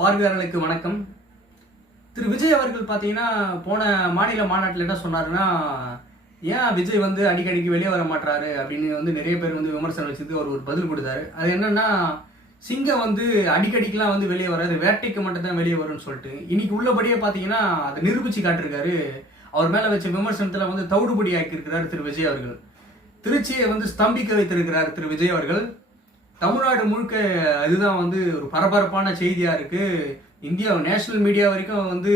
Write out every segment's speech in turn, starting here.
பார்வையாளர்களுக்கு வணக்கம். திரு விஜய் அவர்கள் பார்த்தீங்கன்னா போன மாநில மாநாட்டில் என்ன சொன்னாருன்னா, ஏன் விஜய் வந்து அடிக்கடிக்கு வெளியே வர மாட்டாரு அப்படின்னு வந்து நிறைய பேர் வந்து விமர்சனம் வச்சுட்டு அவர் ஒரு பதில் கொடுத்தாரு. அது என்னன்னா, சிங்கம் வந்து அடிக்கடிக்கெல்லாம் வந்து வெளியே வராது, வேட்டைக்கு மட்டும் தான் வெளியே வரும்னு சொல்லிட்டு இன்னைக்கு உள்ளபடியே பார்த்தீங்கன்னா அதை நிரூபிச்சு காட்டிருக்காரு. அவர் மேலே வச்ச விமர்சனத்தில் வந்து தவிடுபடி ஆக்கியிருக்கிறார் திரு விஜய் அவர்கள். திருச்சியை வந்து ஸ்தம்பிக்க வைத்திருக்கிறார் திரு விஜய் அவர்கள். தமிழ்நாடு முழுக்க இதுதான் வந்து ஒரு பரபரப்பான செய்தியா இருக்கு. இந்தியா நேஷனல் மீடியா வரைக்கும் வந்து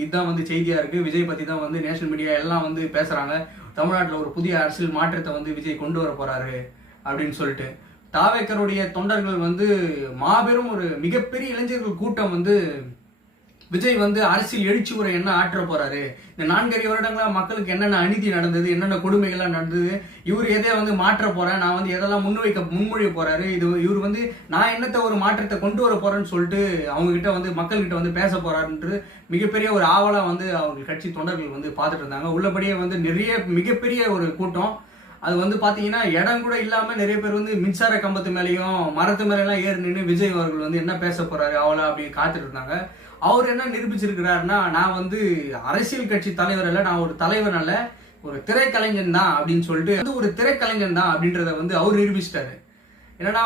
இதுதான் வந்து செய்தியா இருக்கு. விஜய் பத்தி தான் வந்து நேஷனல் மீடியா எல்லாம் வந்து பேசுறாங்க. தமிழ்நாட்டில் ஒரு புதிய அரசியல் மாற்றத்தை வந்து விஜய் கொண்டு வர போறாரு அப்படின்னு சொல்லிட்டு தாவேக்கருடைய தொண்டர்கள் வந்து மாபெரும் ஒரு மிகப்பெரிய இளைஞர்கள் கூட்டம் வந்து விஜய் வந்து அரசியல் எழுச்சி உரை என்ன ஆற்ற போறாரு, இந்த 4.5 வருடங்களா மக்களுக்கு என்னென்ன அநீதி நடந்தது, என்னென்ன கொடுமைகள்லாம் நடந்தது, இவர் எதை வந்து மாற்ற போறேன், நான் வந்து எதெல்லாம் முன்மொழிய போறாரு, இவர் வந்து நான் என்னத்த ஒரு மாற்றத்தை கொண்டு வர போறேன்னு சொல்லிட்டு அவங்க கிட்ட வந்து மக்கள்கிட்ட வந்து பேச போறாருன்றது மிகப்பெரிய ஒரு ஆவலா வந்து அவங்க கட்சி தொண்டர்கள் வந்து பார்த்துட்டு இருந்தாங்க. உள்ளபடியே வந்து நிறைய மிகப்பெரிய ஒரு கூட்டம். அது வந்து பாத்தீங்கன்னா இடம் கூட இல்லாம நிறைய பேர் வந்து மின்சார கம்பத்து மேலேயும் மரத்து மேல எல்லாம் ஏறி நின்று விஜய் அவர்கள் வந்து என்ன பேச போறாரு அவளா அப்படின்னு காத்துட்டு இருந்தாங்க. அவர் என்ன நிரூபிச்சிருக்கிறாருன்னா, நான் வந்து அரசியல் கட்சி தலைவர் அல்ல, நான் ஒரு தலைவர் அல்ல, ஒரு திரைக்கலைஞன் தான் அப்படின்னு சொல்லிட்டு வந்து ஒரு திரைக்கலைஞன் தான் அப்படின்றத வந்து அவர் நிரூபிச்சிட்டாரு. என்னன்னா,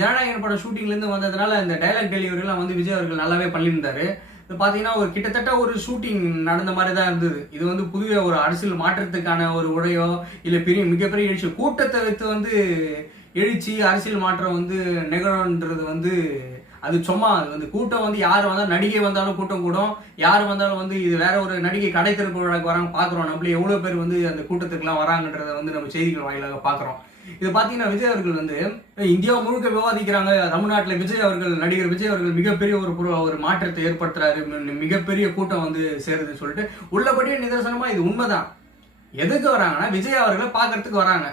ஜனநாயகன் படம் ஷூட்டிங்ல இருந்து வந்ததுனால இந்த டைலாக் டெலிவரி எல்லாம் வந்து விஜய் அவர்கள் நல்லாவே பண்ணியிருந்தாரு. இது பாத்தீங்கன்னா ஒரு கிட்டத்தட்ட ஒரு ஷூட்டிங் நடந்த மாதிரி தான் இருந்தது. இது வந்து புதிய ஒரு அரசியல் மாற்றத்துக்கான ஒரு உடையோ இல்ல மிகப்பெரிய எழுச்சி கூட்டத்தை வைத்து வந்து எழுச்சி அரசியல் மாற்றம் வந்து நிகழ்ன்றது வந்து அது சும்மா அது வந்து கூட்டம் வந்து யார் வந்தாலும் நடிகை வந்தாலும் கூட்டம் கூடும், யார் வந்தாலும் வந்து இது வேற ஒரு நடிகை கடை திறப்பு விழாக்கு வராங்க பாக்குறோம். நம்மள எவ்வளவு பேர் வந்து அந்த கூட்டத்துக்குலாம் வராங்கன்றத வந்து நம்ம செய்திகள் வாயிலாக பாக்குறோம். இது பாத்தீங்கன்னா விஜய் அவர்கள் வந்து இந்தியா முழுக்க விவாதிக்கிறாங்க. தமிழ்நாட்டில் விஜய் அவர்கள் நடிகர் விஜய் அவர்கள் மிகப்பெரிய ஒரு மாற்றத்தை ஏற்படுத்துறாரு, மிகப்பெரிய கூட்டம் வந்து சேருதுன்னு சொல்லிட்டு உள்ளபடியே நிதர்சனமா இது உண்மைதான். எதுக்கு வராங்கன்னா விஜய் அவர்களை பாக்குறதுக்கு வராங்க.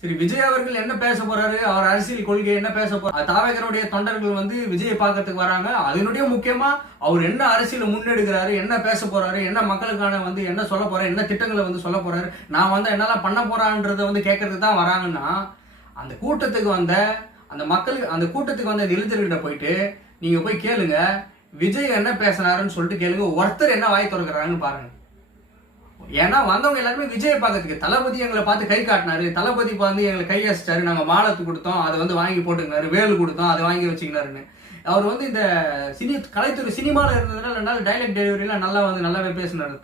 சரி, விஜய் அவர்கள் என்ன பேச போறாரு, அவர் அரசியல் கொள்கை என்ன பேச போறாரு, தாவேக்கருடைய தொண்டர்கள் வந்து விஜயை பார்க்கறதுக்கு வராங்க. அதனுடைய முக்கியமா அவர் என்ன அரசியல் முன்னெடுக்கிறாரு, என்ன பேச போறாரு, என்ன மக்களுக்கான வந்து என்ன சொல்ல போறாரு, என்ன திட்டங்களை வந்து சொல்ல போறாரு, நான் வந்து என்னெல்லாம் பண்ண போறான்றத வந்து கேட்கறதுக்கு தான் வராங்கன்னா, அந்த கூட்டத்துக்கு வந்த அந்த மக்களுக்கு அந்த கூட்டத்துக்கு வந்த இளைஞர்கிட்ட போயிட்டு நீங்க போய் கேளுங்க, விஜய் என்ன பேசினாருன்னு சொல்லிட்டு கேளுங்க, ஒருத்தர் என்ன வாய் திறக்கிறாங்கன்னு பாருங்க. ஏன்னா வந்தவங்க எல்லாருமே விஜயை பார்க்கறதுக்கு, தளபதி எங்களை பார்த்து கை காட்டினாரு, தளபதி வந்து எங்களை கையாசிட்டாரு, நாங்க மாலத்து கொடுத்தோம் அதை வந்து வாங்கி போட்டுக்கினாரு, வேலு கொடுத்தோம் அதை வாங்கி வச்சுக்கினாருன்னு அவர் வந்து இந்த கலைத்துறை சினிமால இருந்ததுனால 2 நாள் டைலாக் டெலிவரியில நல்லா வந்து நல்லாவே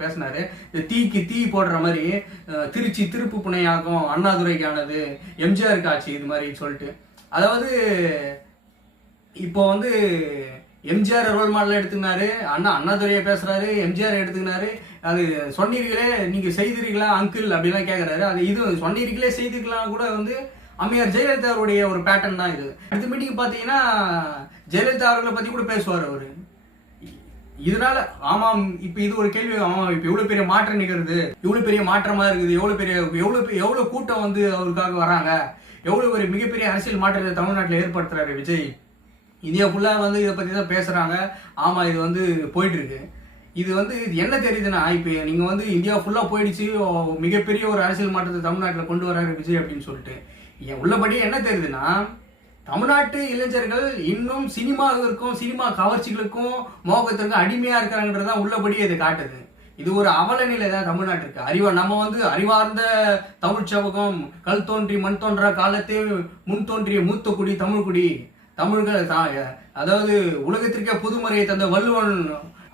பேசினாரு. இந்த தீக்கு தீ போடுற மாதிரி திருச்சி திருப்பு புனையாகும், அண்ணாதுரைக்கானது, எம்ஜிஆர் காட்சி இது மாதிரி சொல்லிட்டு, அதாவது இப்போ வந்து எம்ஜிஆர் ரோல் மாடல் எடுத்துக்கினாரு, அண்ணாதுரையை பேசுறாரு, எம்ஜிஆர் எடுத்துக்கினாரு. அது சொன்னீர்களே நீங்க செய்தீர்களா அங்கிள் அப்படிலாம் கேட்கறாரு. அது இது சொன்னீர்களே செய்தீர்களா கூட வந்து அம்மையார் ஜெயலலிதா அவருடைய ஒரு பேட்டர்ன் தான் இது. அடுத்த மீட்டிங் பாத்தீங்கன்னா ஜெயலலிதா அவர்களை பத்தி கூட பேசுவார் அவரு. இதனால ஆமாம், இப்ப இது ஒரு கேள்வி, ஆமா இப்ப எவ்வளவு பெரிய மாற்றம் நிகழ்து, இவ்வளவு பெரிய மாற்றமா இருக்குது, எவ்வளவு கூட்டம் வந்து அவருக்காக வராங்க, எவ்வளவு ஒரு மிகப்பெரிய அரசியல் மாற்றத்தை தமிழ்நாட்டில் ஏற்படுத்துறாரு விஜய். இந்தியா ஃபுல்லா வந்து இதை பத்தி தான் பேசுறாங்க. ஆமா, இது வந்து போயிட்டு இருக்கு. இது வந்து என்ன தெரியுதுன்னா, இப்ப நீங்க வந்து இந்தியா ஃபுல்லா போயிடுச்சு, மிகப்பெரிய ஒரு அரசியல் மாற்றத்தை தமிழ்நாட்டில் கொண்டு வராரு விஜய் அப்படின்னு சொல்லிட்டு உள்ளபடி என்ன தெரியுதுன்னா, தமிழ்நாட்டு இளைஞர்கள் இன்னும் சினிமாவிற்கும் சினிமா கவர்ச்சிகளுக்கும் மோகத்திற்கும் அடிமையா இருக்கிறாங்கன்றதான் உள்ளபடி இது காட்டுது. இது ஒரு அவல நிலை தான் தமிழ்நாட்டிற்கு. நம்ம வந்து அறிவார்ந்த தமிழ் சமூகம், கல் தோன்றி மண் தோன்றா காலத்தே முன் தோன்றிய மூத்த குடி தமிழ்குடி, தமிழ்கள் அதாவது உலகத்திற்கே பொதுமுறையை தந்த வள்ளுவன்,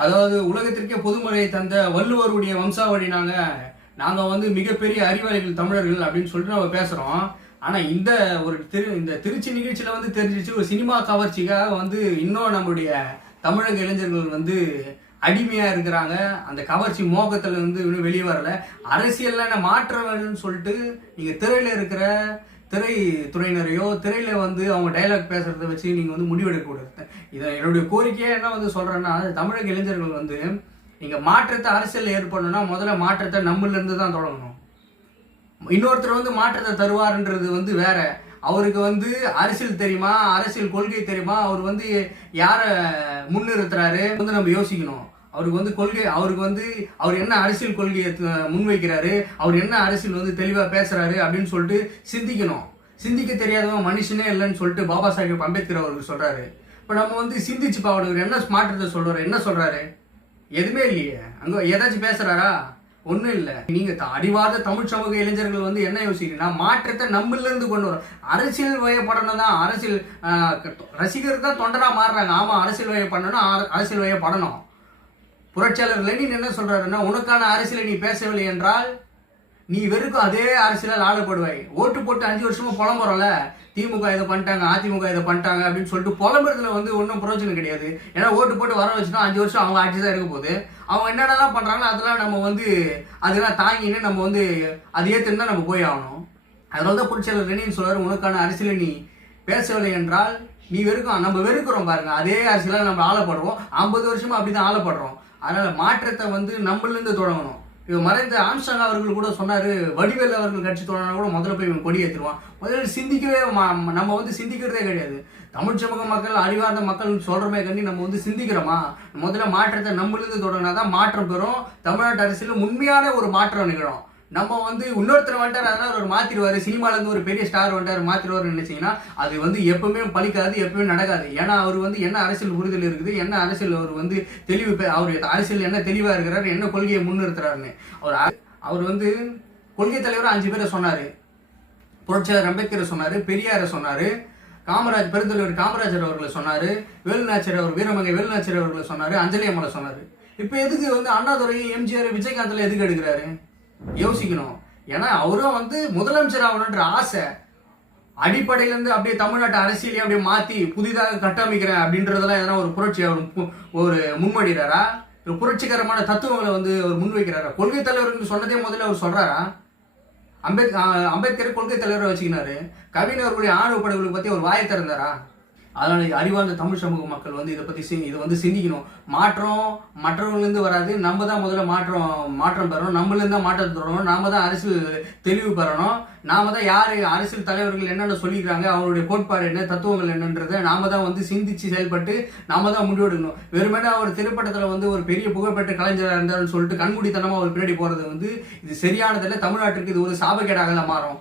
அதாவது உலகத்திற்கே பொதுமுறையை தந்த வள்ளுவருடைய வம்சாவளி நாங்க வந்து மிகப்பெரிய அறிவாளிகள் தமிழர்கள் அப்படின்னு சொல்லிட்டு நம்ம பேசுறோம். ஆனா இந்த திருச்சி நிகழ்ச்சியில வந்து தெரிஞ்சிச்சு, ஒரு சினிமா கவர்ச்சிக்காக வந்து இன்னும் நம்மளுடைய தமிழக இளைஞர்கள் வந்து அடிமையா இருக்கிறாங்க. அந்த கவர்ச்சி மோகத்துல வந்து இன்னும் வெளியே வரல. அரசியல்ல என்ன மாற்ற வேணும்னு சொல்லிட்டு நீங்க திரையில இருக்கிற திரைத்துறையினரையோ திரையில வந்து அவங்க டைலாக் பேசுறத வச்சு நீங்க வந்து முடிவெடுக்க கூடாது. இதை என்னுடைய கோரிக்கையே என்ன வந்து சொல்றேன்னா, தமிழக இளைஞர்கள் வந்து நீங்க மாற்றத்தை அரசியல் ஏற்படணும்னா முதல்ல மாற்றத்தை நம்மள இருந்து தான் தொடங்கணும். இன்னொருத்தர் வந்து மாற்றத்தை தருவாருன்றது வந்து வேற. அவருக்கு வந்து அரசியல் தெரியுமா, அரசியல் கொள்கை தெரியுமா, அவர் வந்து யார முன்னிறுத்துறாரு வந்து நம்ம யோசிக்கணும். அவருக்கு வந்து அவர் என்ன அரசியல் கொள்கையை முன்வைக்கிறாரு, அவர் என்ன அரசியல் வந்து தெளிவா பேசுறாரு அப்படின்னு சொல்லிட்டு சிந்திக்கணும். சிந்திக்க தெரியாதவன் மனுஷனே இல்லைன்னு சொல்லிட்டு பாபா சாஹேப் அம்பேத்கர் அவர்கள் சொல்றாரு. இப்போ நம்ம வந்து சிந்திச்சு பார்க்கணும், என்ன மாற்றத்தை சொல்றாரு, என்ன சொல்றாரு? எதுவுமே இல்லையே. அங்க ஏதாச்சும் பேசுறாரா? ஒன்றும் இல்லை. நீங்க அடிவாத தமிழ் சமூக இளைஞர்கள் வந்து என்ன யோசிக்கிறீங்கன்னா, மாற்றத்தை நம்மள இருந்து கொண்டு வரும். அரசியல் வயப்படணும் தான். அரசியல் ரசிகர் தான் தொண்டரா மாறுறாங்க. ஆமா, அரசியல் வயப்படணும், அரசியல் வயப்படணும். புரட்சியாளர் லெனின் என்ன சொல்றாருன்னா, உனக்கான அரசியலை நீ பேசவில்லை என்றால் நீ வெறுக்கும் அதே அரசியலால் ஆளப்படுவாய். ஓட்டு போட்டு 5 வருஷமா புலம்புறோம்ல, திமுக இதை பண்ணிட்டாங்க, அதிமுக இதை பண்ணிட்டாங்க அப்படின்னு சொல்லிட்டு புலம்புறதுல வந்து ஒன்றும் பிரயோஜனம் கிடையாது. ஏன்னா ஓட்டு போட்டு வர வச்சுட்டோம், 5 வருஷம் அவங்க ஆட்சி தான் இருக்க போகுது. அவங்க என்னென்னலாம் பண்றாங்களோ அதெல்லாம் நம்ம வந்து அதெல்லாம் தாங்கின்னு நம்ம வந்து அது ஏற்றுன்னு தான் நம்ம போய் ஆகணும். அதனால தான் புரட்சியாளர் லெனின் சொல்றாரு, உனக்கான அரசியலை நீ பேசவில்லை என்றால் நீ வெறுக்கும். நம்ம வெறுக்கிறோம் பாருங்க, அதே அரசியலால் நம்ம ஆளப்படுறோம். 50 வருஷமா அப்படிதான் ஆளப்படுறோம். அதனால மாற்றத்தை வந்து நம்மளிருந்து தொடங்கணும். இவன் மறைந்த ஆம்ஸ்டாங் அவர்கள் கூட சொன்னாரு, வடிவேல் அவர்கள் கட்சி தொடங்கினா கூட முதல்ல போய் இவன் கொடி ஏற்றுருவான். முதல்ல சிந்திக்கவே நம்ம வந்து சிந்திக்கிறதே கிடையாது. தமிழ் சமூக மக்கள், அறிவார்ந்த மக்கள் சொல்றமே கண்டி நம்ம வந்து சிந்திக்கிறோமா? முதல்ல மாற்றத்தை நம்மளிருந்து தொடங்கினா தான் மாற்றம் பெறும். தமிழ்நாட்டு அரசியல் உண்மையான ஒரு மாற்றம் நிகழும். நம்ம வந்து இன்னொருத்தர் வந்துட்டார், அதனால ஒரு மாத்திருவாரு, சினிமால இருந்து ஒரு பெரிய ஸ்டார் வந்துட்டார் மாத்திருவாரு நினைச்சீங்கன்னா அது வந்து எப்பவுமே பலிக்காது, எப்பவுமே நடக்காது. ஏன்னா அவர் வந்து என்ன அரசியல் புரிதல் இருக்குது, என்ன அரசியல் அவர் வந்து தெளிவு, அவர் அரசியல் என்ன தெளிவா இருக்கிறாரு, என்ன கொள்கையை முன்னிறுத்துறாருன்னு. அவர் வந்து கொள்கை தலைவர் 5 பேரை சொன்னாரு. புரட்சியாளர் அம்பேத்கரை சொன்னாரு, பெரியாரை சொன்னாரு, பெருந்தலைவர் காமராஜர் அவர்களை சொன்னாரு, வேலுநாச்சியார் அவர் வீரமங்கை வேலுநாச்சியார் அவர்களை சொன்னாரு, அஞ்சலி அம்மலை சொன்னாரு. இப்ப எதுக்கு வந்து அண்ணாதுரை, எம்ஜிஆர், விஜயகாந்த்ல எதுக்கு எடுக்கிறாரு? யோசிக்கணும். ஏன்னா அவரும் வந்து முதலமைச்சர் ஆகணுன்ற ஆசை அடிப்படையில இருந்து அப்படியே தமிழ்நாட்டு அரசியலையும் அப்படியே மாத்தி புதிதாக கட்டமைக்கிறேன் அப்படின்றதெல்லாம் எதனா ஒரு புரட்சி அவர் ஒரு முன்வடிறாரா? புரட்சிகரமான தத்துவங்களை வந்து அவர் முன்வைக்கிறாரா? கொள்கை தலைவர் சொன்னதே முதல்ல அவர் சொல்றாரா? அம்பேத்கர் கொள்கை தலைவரை வச்சுக்கினாரு. கவிஞர்களுடைய ஆணவ படுகொலை பத்தி ஒரு வாயை திறந்தாரா? அதனால அறிவார்ந்த தமிழ் சமூக மக்கள் வந்து இதை வந்து சிந்திக்கணும். மாற்றம் மற்றவர்களிருந்து வராது, நம்ம தான் முதல்ல மாற்றம் பெறணும். நம்மளிருந்து தான் மாற்றத்தை தொடரணும். நாம தான் அரசியல் தெளிவு பெறணும். நாம தான் யாரு அரசியல் தலைவர்கள் என்னென்ன சொல்லிக்கிறாங்க, அவருடைய கோட்பாடு என்ன, தத்துவங்கள் என்னன்றதை நாம தான் வந்து சிந்திச்சு செயல்பட்டு நாம தான் முடிவெடுக்கணும். வெறுமனே அவர் திரைப்படத்துல வந்து ஒரு பெரிய புகழ்பெற்ற கலைஞராக இருந்தாருன்னு சொல்லிட்டு கண்மூடித்தனமா அவர் பின்னாடி போறது வந்து இது சரியானதில்லை. தமிழ்நாட்டுக்கு இது ஒரு சாபக்கேடாக மாறும்.